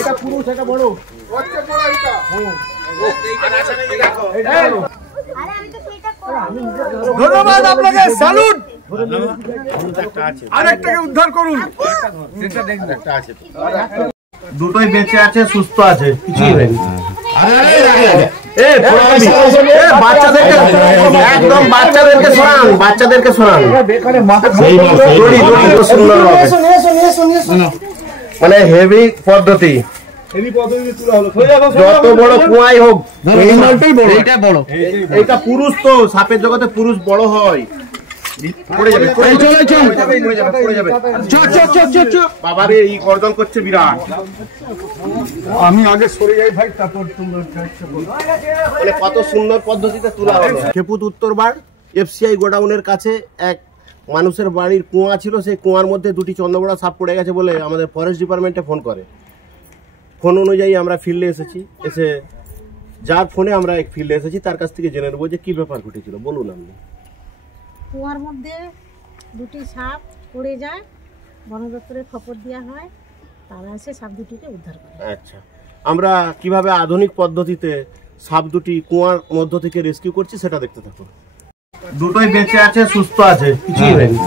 এটা পুরুষ, এটা বড়। ধন্যবাদ আপনাকে, স্যালুট। আরেকটাকে উদ্ধার করুন। দুটোই বেঁচে আছে, সুস্থ আছে, কিছুই হয়নি। বাচ্চাদেরকে সরান। মানে হেভি পদ্ধতি, যত বড় কুয়াই হোক, এইটা পুরুষ তো, সাপের জগতে পুরুষ বড় হয়। বাবারে এই গর্জন করছে বিরাট। আমি আগে সরে যাই ভাই, তারপর কত সুন্দর পদ্ধতিতে তোলা হলো। খেপুত উত্তরবার এফসিআই গোডাউনের কাছে এক মানুষের বাড়ির কুয়া ছিল, সেই কুয়ার মধ্যে দুটি চন্দ্রবড়া সাপ পড়ে গেছে বলে আমাদের ফরেস্ট ডিপার্টমেন্টে ফোন করে। ফোন অনুযায়ী আমরা ফিল্ডে এসেছি। যার ফোনে আমরা এক ফিল্ডে এসেছি তার কাছ থেকে জেনে নেবো যে কি ব্যাপার ঘটেছিল। বলুন আপনি। কুয়ার মধ্যে দুটি সাপ পড়ে যায়, বন দপ্তরে খবর দেওয়া হয়, তারা এসে সাপ দুটিকে উদ্ধার করে। আচ্ছা, আমরা কিভাবে আধুনিক পদ্ধতিতে সাপ দুটি কুয়ার মধ্য থেকে রেস্কিউ করছি সেটা দেখতে থাকুন। দুটোই বেঁচে আছে, সুস্থ আছে, কিছুই হয়নি।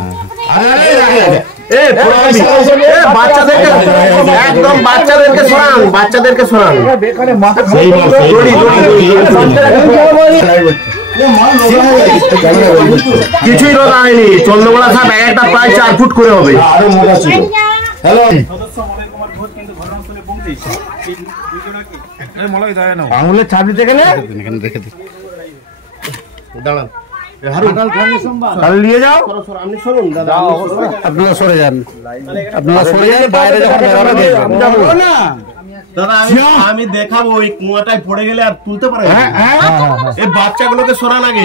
বাচ্চাদেরকে সরান। কিছুই রোগ হয়নি। চন্দ্রবড়া সাপ একটা প্রায় 4 ফুট করে হবে। আঙুলের ছাপ দিতে গেলে দাঁড়ান, নিয়ে যাও। আপনি সরুন দাদা, আপনারা সরে যান, বাইরে যখন না দাদা আমি দেখাবো। ওই কুয়াটায় পড়ে গেলে আর তুলতে পারে না। এই বাচ্চাগুলোকে সরান আগে।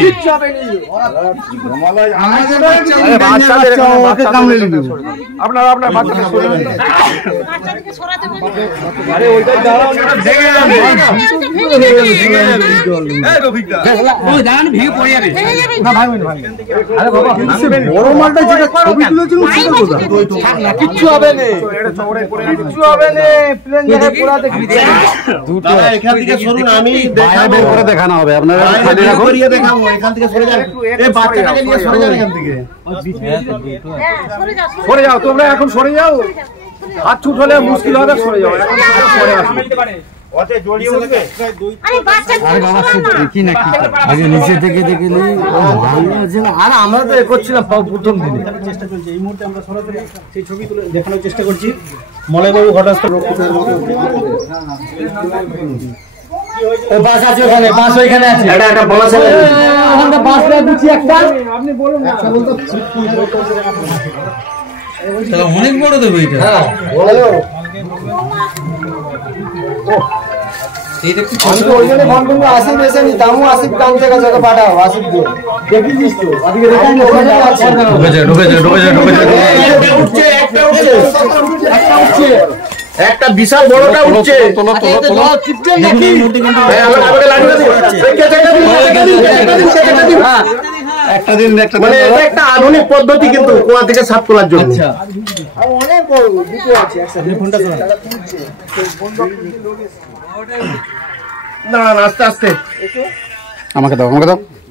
বড় মালটা যেটা ছবি তুলেছিল কিচ্ছু হবে না, কিচ্ছু হবে না। প্লেন জায়গায় এখান থেকে সরুন, আমি দেখানো হবে। আপনারা দেখাবো। এখান থেকে সরে যান, এই বাচ্চাটাকে নিয়ে সরে যান এখান থেকে। সরে যাও তোমরা, এখন সরে যাও। হাত ছুট হলে মুশকিল হবে, সরে যাও। এখন সরে আসবে। আগে নিচে থেকে দেখলি আর আমরা তো করছিলাম প্রথম দিনে। চেষ্টা চলছে, এই মুহূর্তে আমরা সরাসরি সেই ছবি তুলে দেখানোর চেষ্টা করছি। মলয়বাবু ঘটনাস্থল বাস আছে ওখানে, বাস ওইখানে আছে। আপনি বলুন অনেক বড় দেবো এটা। একটা বিশাল বড়টা উঠছে। মানে এটা একটা আধুনিক পদ্ধতি কিন্তু কুয়া থেকে সাপ তোলার জন্য। অনেক বড় দুটো আছে। না আস্তে আস্তে আমাকে দাও,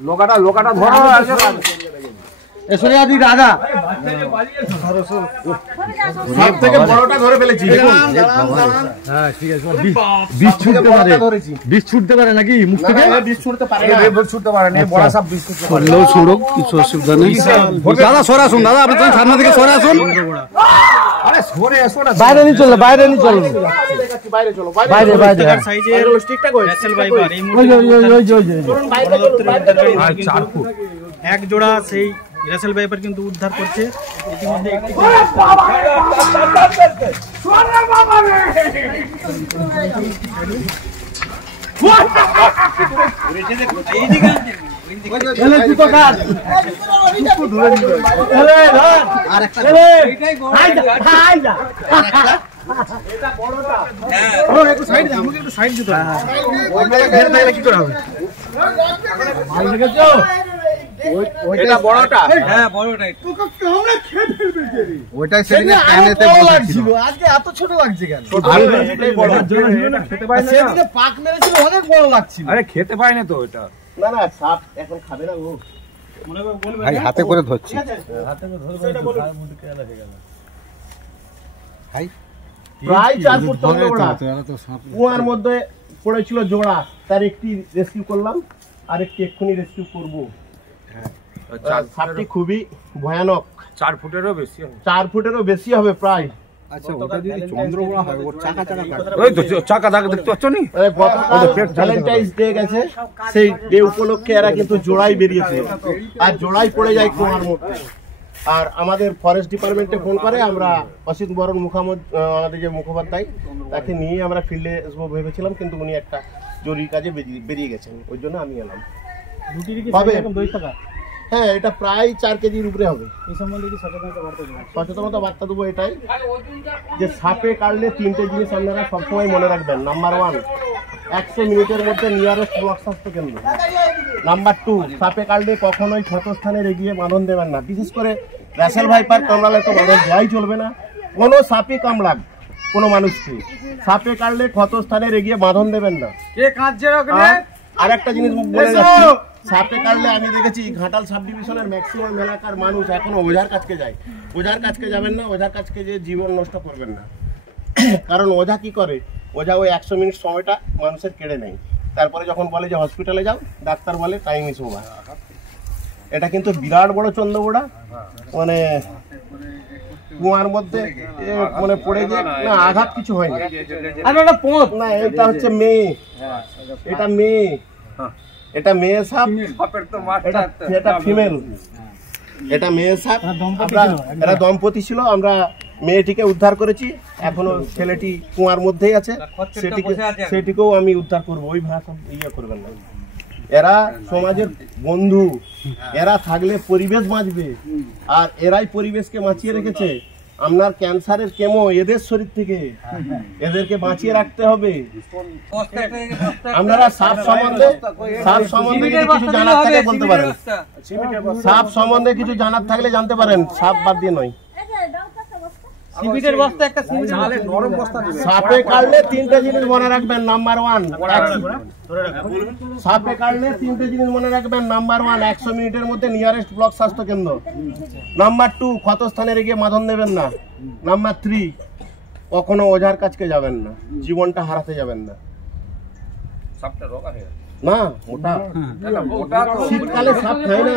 লোকাটা ধরো। এসে আদি দাদা সব থেকে বড়টা ধরে ফেলেছি। হ্যাঁ ঠিক আছে। বিষ ছুটতে পারে নাকি মুখ থেকে? বিষ ছুটতে পারে না, ছুটতে পারে না। বড় সাপ বিষ ছুটুক, কিছু অসুবিধা নেই। দাদা সরে আসুন, দাদা আপনি সামনে থেকে সরে আসুন। আরে সরে আসো না, বাইরে নিয়ে চলো, বাইরে চলো। সাইজের স্টিকটা কই? এসএল ভাইবার এই আচ্ছা 4 ফুট এক জোড়া সেই রাসেল ভাইপার কিন্তু উদ্ধার করছে ইতিমধ্যে। এটা বড়টা হ্যাঁ বড়টাই ওইটাই সেদিন প্যানেতে বসেছিল আজকে এত ছোট লাগছে কেন এটাই বড় খেতে পাই না সেদিকে পাক মেরেছিল অনেক বড় লাগছিল আরে খেতে পাই না তো ওটা না না সাপ এখন খাবে না ও ভাই হাতে করে ধরছি ভাই প্রায় 4 ফুট চন্দ্রবড়া কুয়ার মধ্যে পড়েছিল জোড়া, তার একটি রেস্কিউ করলাম আর একটি এক্ষুনি রেস্কিউ করবো। সাপটি খুবই ভয়ানক, 4 ফুটেরও বেশি হবে, 4 ফুটেরও বেশি হবে প্রায়। আচ্ছা ওটা যদি চন্দ্রবড়া হয় ওর চাকা চাকা কাটবে, ওই তো চাকা দাগ দেখতে পাচ্ছ নি? গতকাল ভ্যালেন্টাইন্স ডে গেছে, সেই ডে উপলক্ষে এরা কিন্তু জোড়াই বেরিয়েছে আর জোড়াই পড়ে যায় কুয়ার মধ্যে। আর আমাদের ফরেস্ট ডিপার্টমেন্টে ফোন করে, আমরা অসিত বরণ আমাদের যে মুখোপাধ্যায় তাকে নিয়ে আমরা ফিল্ডে আসবো ভেবেছিলাম, কিন্তু উনি একটা জরুরি কাজে বেরিয়ে গেছেন, ওই জন্য আমি এলাম। হ্যাঁ এটা প্রায় 4 কেজির উপরে হবে। এই সম্বন্ধে কি সচেতনতা বার্তা দেবো এটাই যে সাপে কাটলে 3টে জিনিস আপনারা সবসময় মনে রাখবেন। নাম্বার 1, 100 মিনিটের মধ্যে নিয়ারেস্ট ব্লক স্বাস্থ্য কেন্দ্র। নাম্বার 2, সাপে কাটলে কখনোই ক্ষতস্থানে এগিয়ে বাঁধন দেবেন না, বিশেষ করে র্যাসেল ভাইপার কামড়ালে তো বাঁধন দেওয়াই চলবে না। কোনো সাপে কামড়াক কোনো মানুষকে, সাপে কাটলে ক্ষতস্থানে এগিয়ে বাঁধন দেবেন না। আর একটা জিনিস বলে যাচ্ছি, সাপে কাটলে আমি দেখেছি ঘাটাল সাব ডিভিশনের ম্যাক্সিমাম এলাকার মানুষ এখনো ওঝার কাছকে যায়। ওঝার কাছকে যাবেন না, ওঝার কাছকে যে জীবন নষ্ট করবেন না। কারণ ওঝা কি করে, ওঝা ওই 100 মিনিট সময়টা মানুষের কেড়ে নেয়, তারপরে যখন বলে যে হসপিটালে যাও, ডাক্তার বলে টাইম ইজ ওভার। এটা কিন্তু বিরাট বড় চন্দ্রবোড়া, মানে কুয়ার মধ্যে মানে পড়ে যে না আঘাত কিছু হয়নি। না এটা হচ্ছে মেয়ে, এটা মেয়ে, এটা মেয়ে সাপ, এটা ফিমেল, এটা মেয়ে সাপ। এরা দম্পতি ছিল, আমরা মেয়েটিকে উদ্ধার করেছি, এখনো ছেলেটি কুয়ার মধ্যেই আছে, সেটিকেও আমি উদ্ধার করবো। ওই ভাষা ইয়ে করবেন না, এরা সমাজের বন্ধু, এরা থাকলে পরিবেশ বাঁচবে, আর এরাই পরিবেশকে বাঁচিয়ে রেখেছে। আপনার ক্যান্সারের কেমো এদের শরীর থেকে, এদেরকে বাঁচিয়ে রাখতে হবে। আপনারা সাপ সম্বন্ধে কিছু জানার থাকলে বলতে পারেন, সাপ সম্বন্ধে কিছু জানার থাকলে জানতে পারেন, সাপ বাদ দিয়ে নয়। সাপে কাটলে 3টে জিনিস মনে রাখবেন। নাম্বার 1, সাপে কাটলে 3টে জিনিস মনে রাখবেন। নাম্বার 1, 100 মিনিটের মধ্যে নিয়ারেস্ট ব্লক স্বাস্থ্য কেন্দ্র। নাম্বার 2, ক্ষতস্থানে রেখে বাঁধন দেবেন না। নাম্বার 3, কখনো ওঝার কাছকে যাবেন না, জীবনটা হারাতে যাবেন না। না ওটা শীতকালে সাপ খায় না।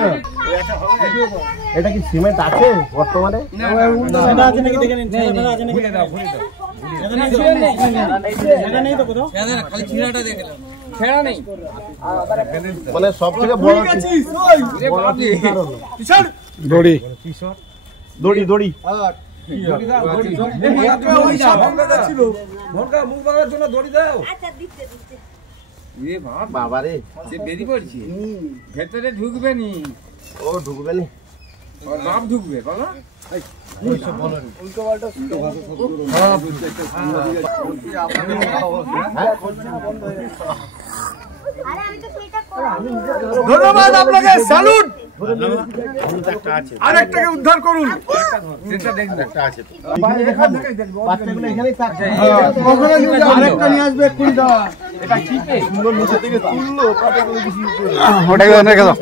এটা কি সিমেন্ট আছে বর্তমানে? মানে সব থেকে বড় দড়ি দড়ি দড়ি বাবারে ভেতরে ঢুকবে নি, ও ঢুকবে নি, বাপ ঢুকবে বাবা। ধন্যবাদ আপনাকে, স্যালুট। আরেকটাকে উদ্ধার করুন, বাচ্চাগুলো এখানেই থাকছে। আরেকটা নিয়ে আসবে, এক্ষুনি দেওয়া। এটা কি সুন্দর নিচে থেকে তুললো, ওটাকে রেখে দাও।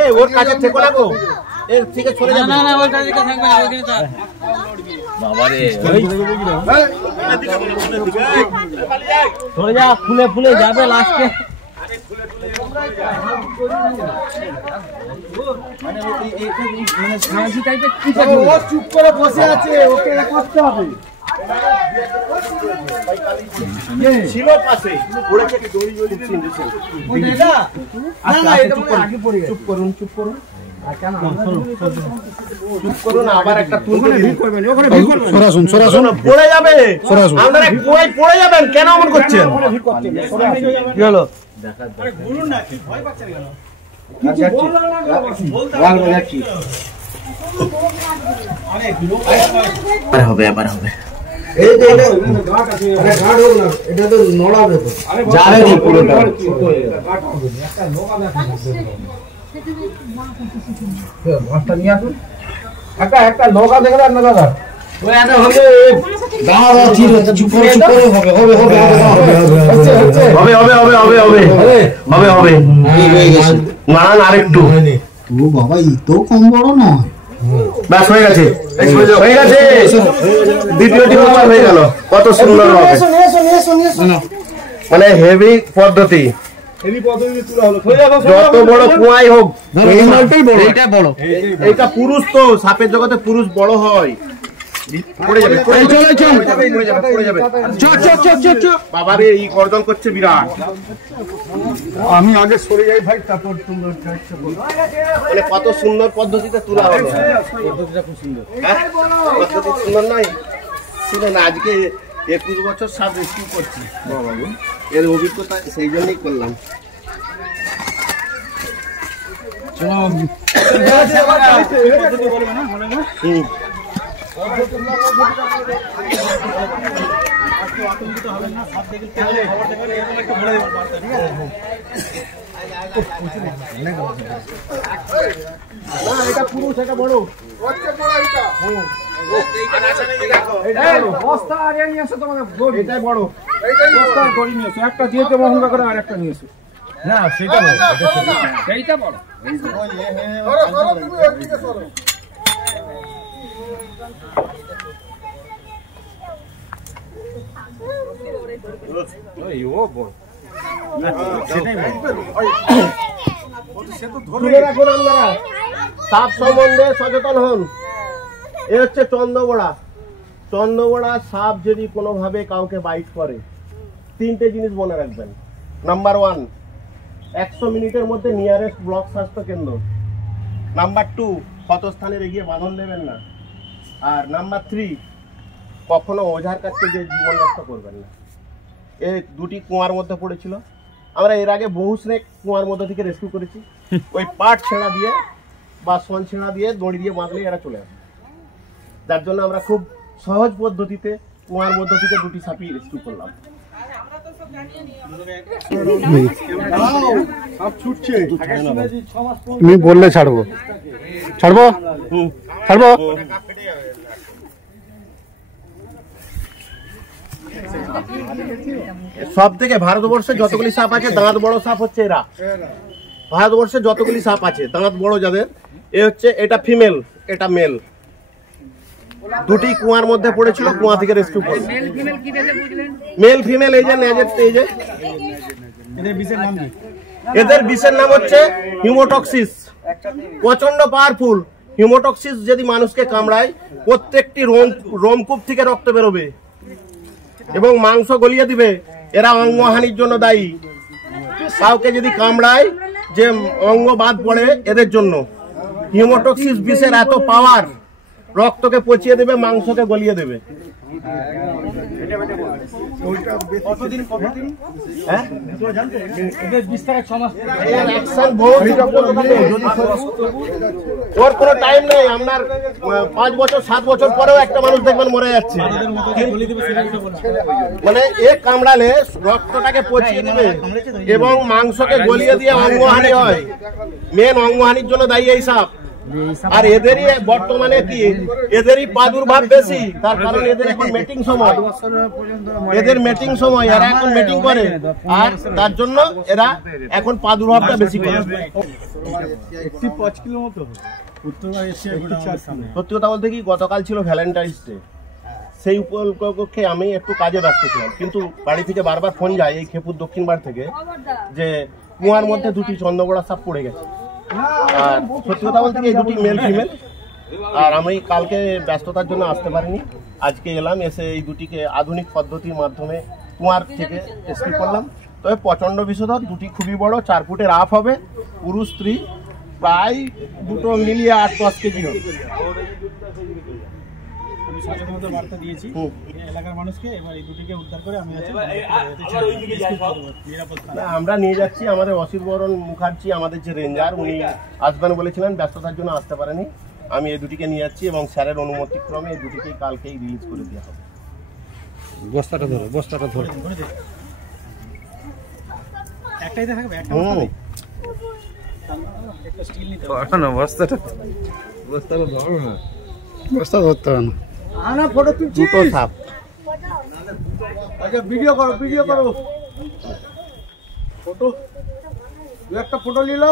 এই ওর কাছে থেকো না গো, এর থেকে সরে যাবে। না না ওই কাছে থাকবে না, ওইখানে থাক। বাবারে চলে যা, ফুলে ফুলে যাবে লাস্টে। চুপ করে বসে আছে, ওকে করতে হবে। ছিল পাশে পড়েছে কি দড়ি দড়ি চিনছেন। চুপ করুন, চুপ করুন, চুপ করুন। আবার একটা তুলবে, সরাসুন সরাসুন, পড়ে যাবে। আপনারা কুয়ায় পড়ে যাবেন, কেন এমন করছেন? কি হলো? হবে আবার হবে। এটা তো নড়াবে তো, যাবে পুরোটা। মাছটা নিয়ে আসুন। একটা নৌকা দেখে দেন না দাদা। আরেকটু বাবা ই তো কম বড় নয়। ব্যাস হয়ে গেছে, হয়ে গেছে, দ্বিতীয়টি হয়ে গেল। কত সুন্দর হবে, মানে হেভি পদ্ধতি। যত বড় কুয়াই হোক, এইটা বড়, এইটা পুরুষ তো, সাপের জগতে পুরুষ বড় হয়। বাবারে এই গর্জন করছে বিরাট। আমি আগে সরে যাই ভাই, তারপর মানে কত সুন্দর পদ্ধতিতে তোলা হলো। পদ্ধতিটা খুব সুন্দর, পদ্ধতি সুন্দর নাই ছিল না। আজকে 21 বছর সাপ রেস্কিউ করছি বাবু, এর অভিজ্ঞতা সেই জন্যই করলাম। এটা পুরুষ, এটা বড়, বস্তা আর নিয়ে আসো তোমাকে, এটাই বড়। বস্তা দড়ি নিয়ে এসো, একটা দিয়েছে মহঙ্গা করে আর একটা নিয়ে এসো। না সেটা বড়, সেইটা বড়। সাপ সম্বন্ধে সচেতন হন। এ হচ্ছে চন্দ্রবোড়া। চন্দ্রবোড়া সাপ যদি কোনোভাবে কাউকে বাইট করে, 3টে জিনিস মনে রাখবেন। নাম্বার 1, 100 মিনিটের মধ্যে নিয়ারেস্ট ব্লক স্বাস্থ্য কেন্দ্র। নাম্বার 2, ক্ষতস্থানে গিয়ে বাঁধন দেবেন না। আর নাম্বার 3, কখনো ওঝার কাছে গিয়ে জীবন নষ্ট করবেন না। এই দুটি কুয়ার মধ্যে পড়েছিল। আমরা এর আগে বহু স্নেক কুয়ার মধ্যে থেকে রেস্কিউ করেছি। ওই পাট ছেঁড়া দিয়ে বা সন ছেঁড়া দিয়ে দড়ি দিয়ে বাঁধলে এরা চলে আসে। যার জন্য আমরা খুব সহজ পদ্ধতিতে কুয়ার মধ্যে থেকে দুটি সাপি রেস্কিউ করলাম। তুমি বললে ছাড়বো, ছাড়বো, ছাড়বো। সব থেকে ভারতবর্ষে যতগুলি সাপ আছে, দাঁত বড় সাপ হচ্ছে এরা। ভারতবর্ষে যতগুলি সাপ আছে দাঁত বড় যাদের, এ হচ্ছে, এটা ফিমেল, এটা মেল। দুটি কুয়ার মধ্যে পড়েছিল, কুয়া থেকে রেস্কিউ করলাম। মেল ফিমেল এই যে এদের বিষের নাম হচ্ছে হিমোটক্সিস। প্রচন্ড পাওয়ারফুল। হিমোটক্সিস যদি মানুষকে কামড়ায়, প্রত্যেকটি রোমকূপ থেকে রক্ত বেরোবে এবং মাংস গলিয়ে দিবে। এরা অঙ্গহানির জন্য দায়ী। কাউকে যদি কামড়ায়, যে অঙ্গ বাদ পড়ে, এদের জন্য। হিমোটক্সিস বিষের এত পাওয়ার, রক্তকে পচিয়ে দেবে, মাংসকে গলিয়ে দেবে। ওর কোনো টাইম নেই। আপনার 5 বছর 7 বছর পরেও একটা মানুষ দেখবেন মরে যাচ্ছে। মানে এ কামড়ালে রক্তটাকে পচিয়ে দেবে এবং মাংসকে গলিয়ে দিয়ে অঙ্গহানি হয়। মেন অঙ্গহানির জন্য দায়ী এই সাপ। আর এদেরই বর্তমানে কি, এদেরই প্রাদুর্ভাব বেশি। তার কারণ এদের এখন মিটিং সময়, এদের মিটিং সময়, এরা এখন মিটিং করে। আর তার জন্য এরা এখন প্রাদুর্ভাবটা বেশি করে। সত্যি কথা বলতে কি, গতকাল ছিল ভ্যালেন্টাইন্স ডে। সেই উপলক্ষে আমি একটু কাজে ব্যস্ত ছিলাম, কিন্তু বাড়ি থেকে বারবার ফোন যায় এই খেপুর দক্ষিণ বার থেকে, যে কুয়ার মধ্যে দুটি চন্দ্রবোড়া সাপ পড়ে গেছে। আর সত্যি কথা বলতে এই দুটি মেল ফিমেল। আর আমি কালকে ব্যস্ততার জন্য আসতে পারিনি, আজকে এলাম। এসে এই দুটিকে আধুনিক পদ্ধতির মাধ্যমে কুয়ার থেকে রেস্কিউ করলাম। তবে প্রচন্ড বিষধর, দুটি খুবই বড়, 4 ফুটের আপ হবে, পুরুষ স্ত্রী, প্রায় দুটো মিলিয়ে 8-10 কেজি হবে। আমি সচেতনতা বার্তা দিয়েছি এলাকার মানুষকে। এবার এই দুটিকে উদ্ধার করে আমি আমরা নিয়ে যাচ্ছি। আমাদের অসিত বরণ মুখার্জি, আমাদের যে রেঞ্জার, উনি আসবেন বলেছিলেন, ব্যস্ততার জন্য আসতে পারেনি। আমি এই দুটিকে নিয়ে যাচ্ছি এবং স্যারের অনুমতিক্রমে এই দুটিকেই কালকেই রিলিজ করে দেওয়া হবে। বস্তাটা ধরো, বস্তাটা ধরো। একটাই থাকবে, একটা একটা স্টিল নিতে বস্তা ধরতে হবে না। দুটো সাপ। আচ্ছা ভিডিও করো ফটো, একটা ফটো নিল।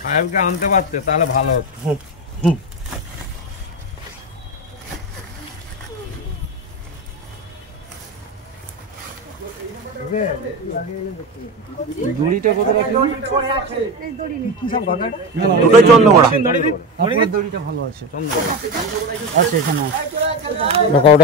সাহেবকে আনতে পারতে তাহলে ভালো হতো। দড়িটা কোথায় রাখলেন? দুটোই চন্দ্রবড়া। দড়িটা ভালো আছে, চন্দ্র আছে এখানে। ঢোকাও